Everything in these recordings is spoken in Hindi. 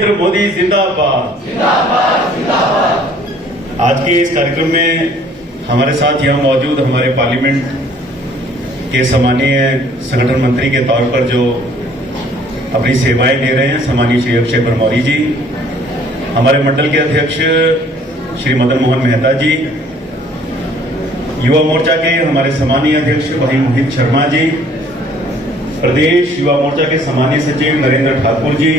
नरेंद्र मोदी जिंदाबाद। आज के इस कार्यक्रम में हमारे साथ यहाँ मौजूद हमारे पार्लियामेंट के सम्मानीय संगठन मंत्री के तौर पर जो अपनी सेवाएं दे रहे हैं सम्मानीय श्री अक्षय परमौरी जी, हमारे मंडल के अध्यक्ष श्री मदन मोहन मेहता जी, युवा मोर्चा के हमारे सम्मानीय अध्यक्ष भाई मोहित शर्मा जी, प्रदेश युवा मोर्चा के सम्मानीय सचिव नरेंद्र ठाकुर जी,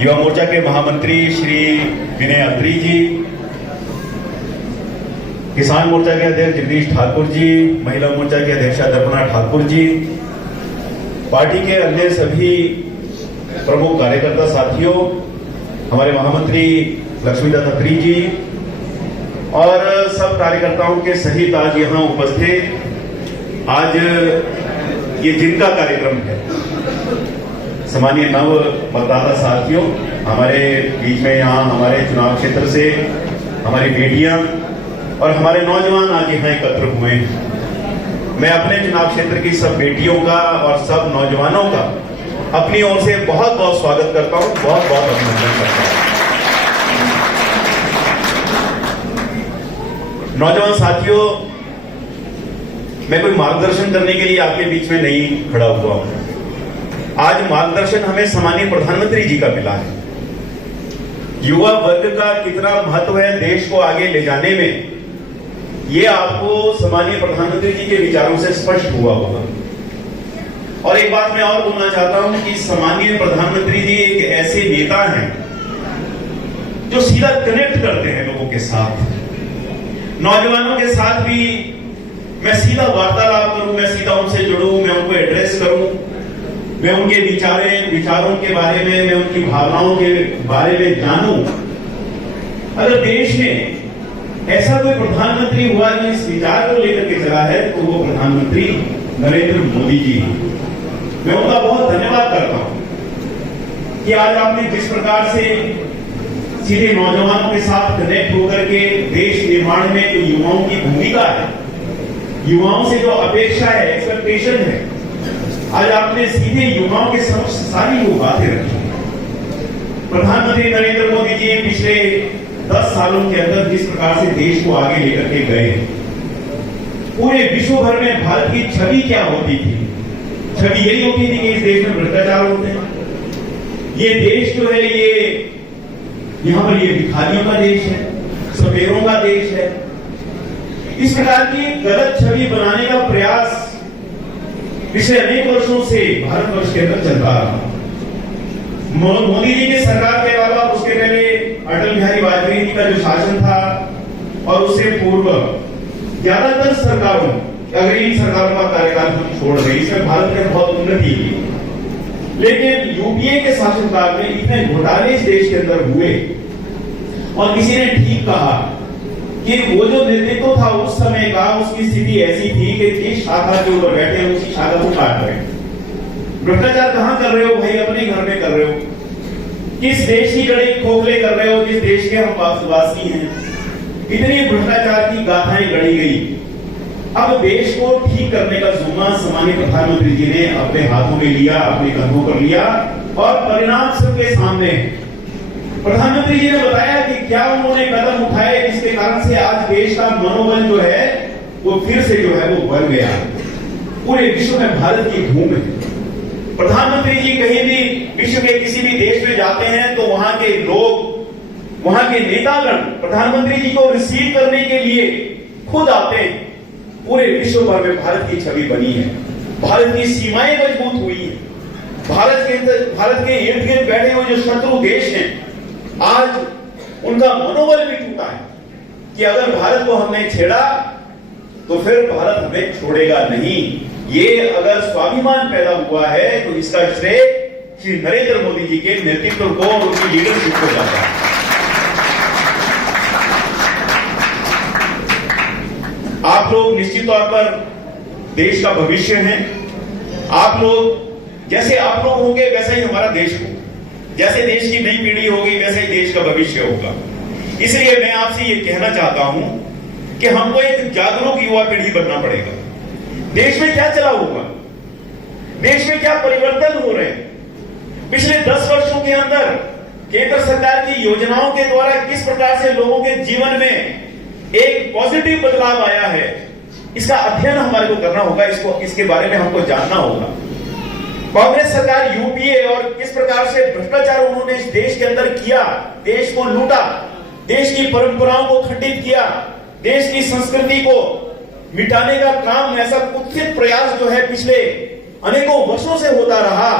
युवा मोर्चा के महामंत्री श्री विनय अत्री जी, किसान मोर्चा के अध्यक्ष जगदीश ठाकुर जी, महिला मोर्चा के अध्यक्षा दर्पणा ठाकुर जी, पार्टी के अन्य सभी प्रमुख कार्यकर्ता साथियों, हमारे महामंत्री लक्ष्मीदत्त अत्री जी और सब कार्यकर्ताओं के सहित आज यहां उपस्थित आज ये जिनका कार्यक्रम है, सम्मानीय नव मतदाता साथियों, हमारे बीच में यहाँ हमारे चुनाव क्षेत्र से हमारी बेटियां और हमारे नौजवान आज यहाँ एकत्र हुए हैं। मैं अपने चुनाव क्षेत्र की सब बेटियों का और सब नौजवानों का अपनी ओर से बहुत बहुत स्वागत करता हूं, बहुत बहुत अभिनंदन करता हूं। नौजवान साथियों, मैं कोई मार्गदर्शन करने के लिए आपके बीच में नहीं खड़ा हुआ हूं। आज मार्गदर्शन हमें सम्मानीय प्रधानमंत्री जी का मिला है। युवा वर्ग का कितना महत्व है देश को आगे ले जाने में, ये आपको सम्मानीय प्रधानमंत्री जी के विचारों से स्पष्ट हुआ होगा। और एक बात मैं और बोलना चाहता हूं कि सम्मानीय प्रधानमंत्री जी एक ऐसे नेता हैं जो सीधा कनेक्ट करते हैं लोगों के साथ, नौजवानों के साथ भी मैं सीधा वार्तालाप करूं, मैं सीधा उनसे जुड़ूं, मैं उनको एड्रेस करूं, मैं उनके विचारों के बारे में, मैं उनकी भावनाओं के बारे में जानूं। अगर देश में ऐसा कोई प्रधानमंत्री हुआ जो इस विचार को लेकर के चला है तो वो प्रधानमंत्री नरेंद्र मोदी जी हैं। मैं उनका बहुत धन्यवाद करता हूं कि आज आपने जिस प्रकार से सीधे नौजवानों के साथ कनेक्ट होकर के देश निर्माण में जो युवाओं की भूमिका है, युवाओं से जो अपेक्षा है, एक्सपेक्टेशन है, आज आपने सीधे युवाओं के समक्ष सारी वो बातें रखी। प्रधानमंत्री नरेंद्र मोदी जी पिछले 10 सालों के अंदर जिस प्रकार से देश को आगे लेकर के गए, पूरे विश्व भर में भारत की छवि क्या होती थी? छवि यही होती थी कि इस देश में भ्रष्टाचार होते हैं, ये देश जो है ये यहां पर ये भिखारियों का देश है, सपेरों का देश है। इस प्रकार की गलत छवि बनाने का प्रयास पिछले अनेक वर्षों से भारतवर्ष के अंदर चलता रहा। मोदी जी की सरकार के अलावा उसके पहले अटल बिहारी वाजपेयी जी का जो शासन था और उससे पूर्व ज्यादातर सरकारों, अग्रणी सरकारों का कार्यकाल छोड़ रही, इसमें भारत ने बहुत उन्नति की। लेकिन यूपीए के शासनकाल में इतने घोटाले इस देश के अंदर हुए और किसी ने ठीक कहा कि वो जो नेतृत्व था उस समय का, उसकी स्थिति ऐसी थी कि जिस शाखा के ऊपर बैठे हैं उसी शाखा को काट रहे हैं। भ्रष्टाचार कहां कर रहे हो भाई? अपने घर में कर रहे हो। किस देश की कड़ी खोखले कर रहे हो जिस देश के हम वासी हैं? इतनी भ्रष्टाचार की गाथाएं गढ़ी गई। अब देश को ठीक करने का जिम्मा सम्मानीय प्रधानमंत्री जी ने अपने हाथों में लिया, अपने कंधों पर लिया और परिणाम सबके सामने। प्रधानमंत्री जी ने बताया कि क्या उन्होंने कदम उठाए जिसके कारण से आज देश का मनोबल जो है वो फिर से जो है वो बढ़ गया। पूरे विश्व में भारत की धूम है। प्रधानमंत्री जी कहीं भी विश्व के किसी भी देश में जाते हैं तो वहां के लोग, वहां के नेतागण प्रधानमंत्री जी को रिसीव करने के लिए खुद आते हैं। पूरे विश्व भर में भारत की छवि बनी है, भारत की सीमाएं मजबूत हुई है। भारत के इर्द गिर्द बैठे हुए जो शत्रु देश हैं, आज उनका मनोबल भी टूटा है कि अगर भारत को हमने छेड़ा तो फिर भारत हमें छोड़ेगा नहीं। ये अगर स्वाभिमान पैदा हुआ है तो इसका श्रेय श्री नरेंद्र मोदी जी के नेतृत्व को और उनकी लीडरशिप को जाता है। आप लोग निश्चित तौर पर देश का भविष्य हैं। आप लोग जैसे आप लोग होंगे वैसा ही हमारा देश होगा, जैसे देश की नई पीढ़ी होगी वैसे ही देश का भविष्य होगा। इसलिए मैं आपसे ये कहना चाहता हूं कि हमको एक जागरूक युवा पीढ़ी बनना पड़ेगा। देश में क्या चला हुआ, देश में क्या परिवर्तन हो रहे हैं, पिछले 10 वर्षों के अंदर केंद्र सरकार की योजनाओं के द्वारा किस प्रकार से लोगों के जीवन में एक पॉजिटिव बदलाव आया है, इसका अध्ययन हमारे को करना होगा, इसके बारे में हमको जानना होगा। कांग्रेस सरकार यूपीए और किस प्रकार से भ्रष्टाचार उन्होंने इस देश के अंदर किया, देश को लूटा, देश की परंपराओं को खंडित किया, देश की संस्कृति को मिटाने का काम, ऐसा कुत्सित प्रयास जो है पिछले अनेकों वर्षों से होता रहा।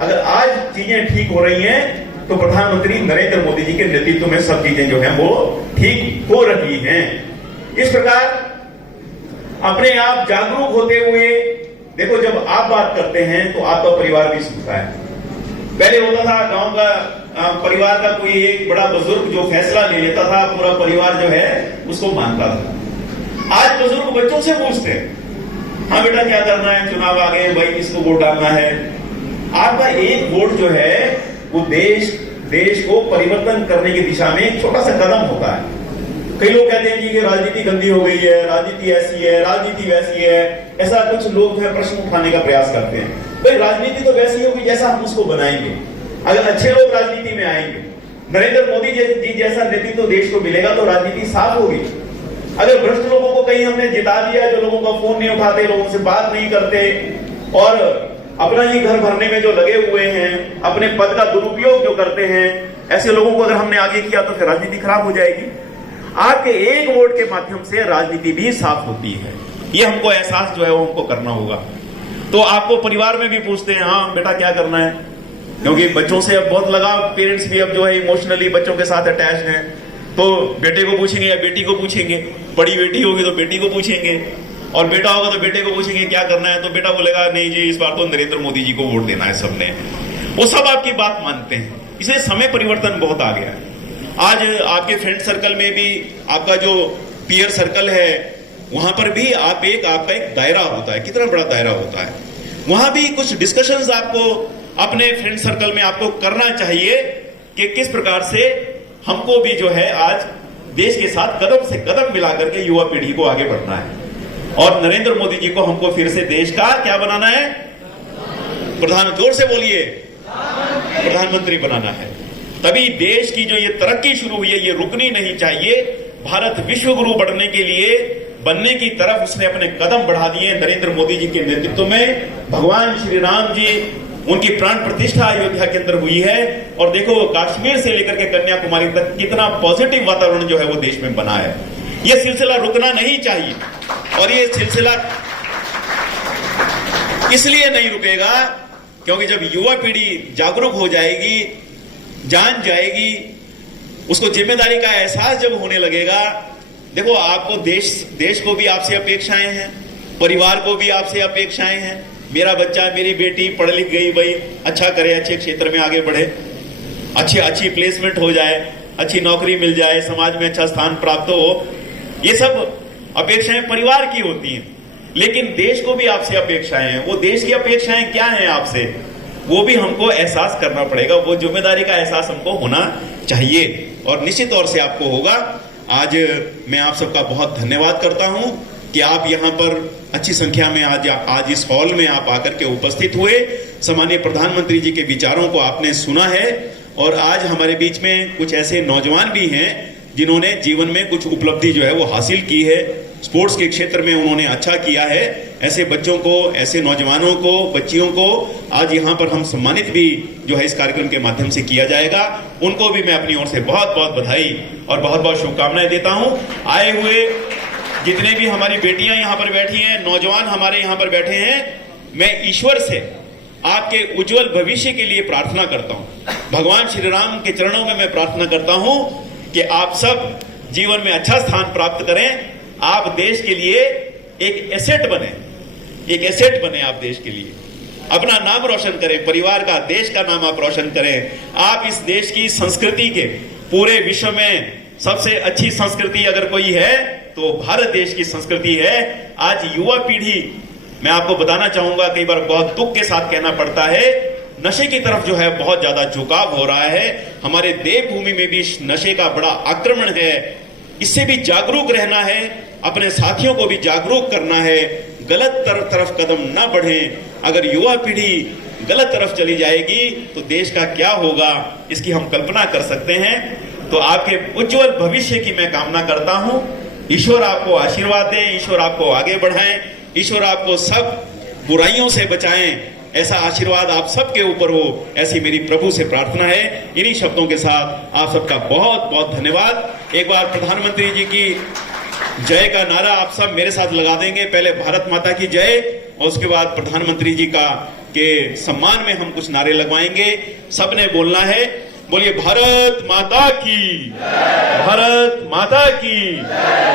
अगर आज चीजें ठीक हो रही हैं तो प्रधानमंत्री नरेंद्र मोदी जी के नेतृत्व में सब चीजें जो है वो ठीक हो रही हैं। इस प्रकार अपने आप जागरूक होते हुए, देखो जब आप बात करते हैं तो आपका परिवार भी सुनता है। पहले होता था गांव का परिवार का कोई एक बड़ा बुजुर्ग जो फैसला ले लेता था, पूरा परिवार जो है उसको मानता था। आज बुजुर्ग बच्चों से पूछते हैं, हाँ बेटा क्या करना है, चुनाव आ गए भाई, किसको वोट डालना है। आपका एक वोट जो है वो देश को परिवर्तन करने की दिशा में एक छोटा सा कदम होता है। कई लोग कहते हैं जी कि राजनीति गंदी हो गई है, राजनीति ऐसी है, राजनीति वैसी है, ऐसा कुछ लोग जो है प्रश्न उठाने का प्रयास करते हैं। भाई राजनीति तो वैसी होगी जैसा हम उसको बनाएंगे। अगर अच्छे लोग राजनीति में आएंगे, नरेंद्र मोदी जी जैसा नेतृत्व देश को मिलेगा तो राजनीति साफ होगी। अगर भ्रष्ट लोगों को कहीं हमने जिता दिया, जो लोगों का फोन नहीं उठाते, लोगों से बात नहीं करते और अपना ही घर भरने में जो लगे हुए हैं, अपने पद का दुरुपयोग जो करते हैं, ऐसे लोगों को अगर हमने आगे किया तो फिर राजनीति खराब हो जाएगी। आपके एक वोट के माध्यम से राजनीति भी साफ होती है, ये हमको एहसास जो है वो हमको करना होगा। तो आपको परिवार में भी पूछते हैं, हाँ बेटा क्या करना है, क्योंकि बच्चों से अब बहुत लगाव, पेरेंट्स भी अब जो है इमोशनली बच्चों के साथ अटैच हैं। तो बेटे को पूछेंगे या बेटी को पूछेंगे, बड़ी बेटी होगी तो बेटी को पूछेंगे, और बेटा होगा तो बेटे को पूछेंगे क्या करना है, तो बेटा बोलेगा नहीं जी इस बार तो नरेंद्र मोदी जी को वोट देना है सबने। वो सब आपकी बात मानते हैं, इसलिए समय परिवर्तन बहुत आ गया है। आज आपके फ्रेंड सर्कल में भी, आपका जो पीयर सर्कल है वहां पर भी आपका एक दायरा होता है, कितना बड़ा दायरा होता है, वहां भी कुछ डिस्कशंस आपको अपने फ्रेंड सर्कल में आपको करना चाहिए कि किस प्रकार से हमको भी जो है आज देश के साथ कदम से कदम मिलाकर के युवा पीढ़ी को आगे बढ़ना है और नरेंद्र मोदी जी को हमको फिर से देश का क्या बनाना है, जोर से बोलिए, प्रधानमंत्री बनाना है। तभी देश की जो ये तरक्की शुरू हुई है ये रुकनी नहीं चाहिए। भारत विश्व गुरु बनने की तरफ उसने अपने कदम बढ़ा दिए नरेंद्र मोदी जी के नेतृत्व में। भगवान श्री राम जी, उनकी प्राण प्रतिष्ठा अयोध्या के अंदर हुई है और देखो कश्मीर से लेकर के कन्याकुमारी तक कितना पॉजिटिव वातावरण जो है वो देश में बना है। ये सिलसिला रुकना नहीं चाहिए और ये सिलसिला इसलिए नहीं रुकेगा क्योंकि जब युवा पीढ़ी जागरूक हो जाएगी, जान जाएगी, उसको जिम्मेदारी का एहसास जब होने लगेगा, देखो आपको देश को भी आपसे अपेक्षाएं हैं, परिवार को भी आपसे अपेक्षाएं हैं। मेरा बच्चा, मेरी बेटी पढ़ लिख गई, भाई अच्छा करे, अच्छे क्षेत्र में आगे बढ़े, अच्छी प्लेसमेंट हो जाए, अच्छी नौकरी मिल जाए, समाज में अच्छा स्थान प्राप्त हो, ये सब अपेक्षाएं परिवार की होती हैं। लेकिन देश को भी आपसे अपेक्षाएं हैं। वो देश की अपेक्षाएं क्या हैं आपसे, वो भी हमको एहसास करना पड़ेगा, वो जिम्मेदारी का एहसास हमको होना चाहिए और निश्चित तौर से आपको होगा। आज मैं आप सबका बहुत धन्यवाद करता हूं कि आप यहाँ पर अच्छी संख्या में आज इस हॉल में आप आकर के उपस्थित हुए, सामान्य प्रधानमंत्री जी के विचारों को आपने सुना है और आज हमारे बीच में कुछ ऐसे नौजवान भी हैं जिन्होंने जीवन में कुछ उपलब्धि जो है वो हासिल की है, स्पोर्ट्स के क्षेत्र में उन्होंने अच्छा किया है। ऐसे बच्चों को, ऐसे नौजवानों को, बच्चियों को आज यहाँ पर हम सम्मानित भी जो है इस कार्यक्रम के माध्यम से किया जाएगा। उनको भी मैं अपनी ओर से बहुत बहुत बधाई और बहुत बहुत शुभकामनाएं देता हूँ। आए हुए जितने भी हमारी बेटियां यहाँ पर बैठी हैं, नौजवान हमारे यहाँ पर बैठे हैं, मैं ईश्वर से आपके उज्जवल भविष्य के लिए प्रार्थना करता हूँ। भगवान श्री राम के चरणों में मैं प्रार्थना करता हूँ कि आप सब जीवन में अच्छा स्थान प्राप्त करें, आप देश के लिए एक एसेट बने आप देश के लिए, अपना नाम रोशन करें, परिवार का, देश का नाम आप रोशन करें। आप इस देश की संस्कृति के पूरे विश्व में सबसे अच्छी संस्कृति अगर कोई है तो भारत देश की संस्कृति है। आज युवा पीढ़ी, मैं आपको बताना चाहूंगा, कई बार बहुत दुख के साथ कहना पड़ता है, नशे की तरफ जो है बहुत ज्यादा झुकाव हो रहा है। हमारे देवभूमि में भी नशे का बड़ा आक्रमण है। इससे भी जागरूक रहना है, अपने साथियों को भी जागरूक करना है, गलत तरफ कदम ना बढ़े। अगर युवा पीढ़ी गलत तरफ चली जाएगी तो देश का क्या होगा, इसकी हम कल्पना कर सकते हैं। तो आपके उज्जवल भविष्य की मैं कामना करता हूं। ईश्वर आपको आशीर्वाद दे, ईश्वर आपको आगे बढ़ाएं, ईश्वर आपको सब बुराइयों से बचाएं, ऐसा आशीर्वाद आप सबके ऊपर हो, ऐसी मेरी प्रभु से प्रार्थना है। इन्हीं शब्दों के साथ आप सबका बहुत बहुत धन्यवाद। एक बार प्रधानमंत्री जी की जय का नारा आप सब मेरे साथ लगा देंगे। पहले भारत माता की जय और उसके बाद प्रधानमंत्री जी का के सम्मान में हम कुछ नारे लगवाएंगे। सबने बोलना है, बोलिए भारत माता की, भारत माता की।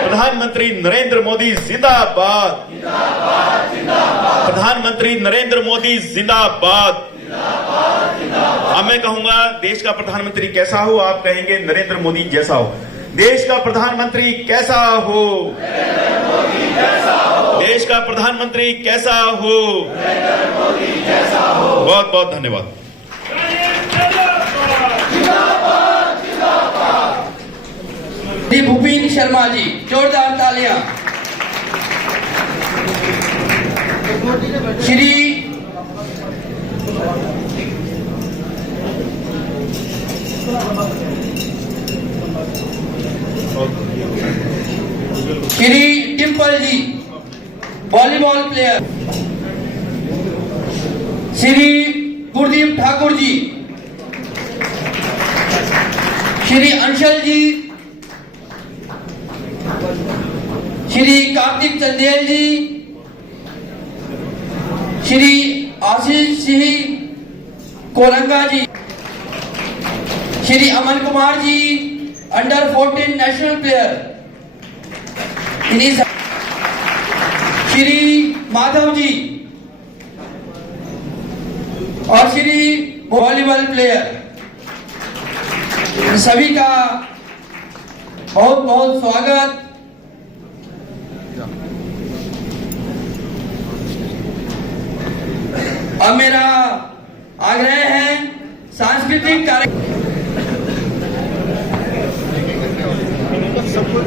प्रधानमंत्री नरेंद्र मोदी जिंदाबाद, प्रधानमंत्री नरेंद्र मोदी जिंदाबाद। अब मैं कहूंगा देश का प्रधानमंत्री कैसा हो, आप कहेंगे नरेंद्र मोदी जैसा हो। देश का प्रधानमंत्री कैसा हो, देश का प्रधानमंत्री कैसा हो। बहुत बहुत धन्यवाद। श्री भूपेंद्र शर्मा जी, जोरदार तालियां। Shri Timple ji, volleyball player. Shri Gurdeep Thakur ji, Shri Anshal ji, Shri Kartik Chandel ji, Shri Ashish Singh Kolanga ji, Shri Aman Kumar ji, under 14 national player. Shri Madhav ji और श्री वॉलीबॉल प्लेयर, सभी का बहुत बहुत स्वागत। अब मेरा आग्रह है सांस्कृतिक कार्यक्रम सबको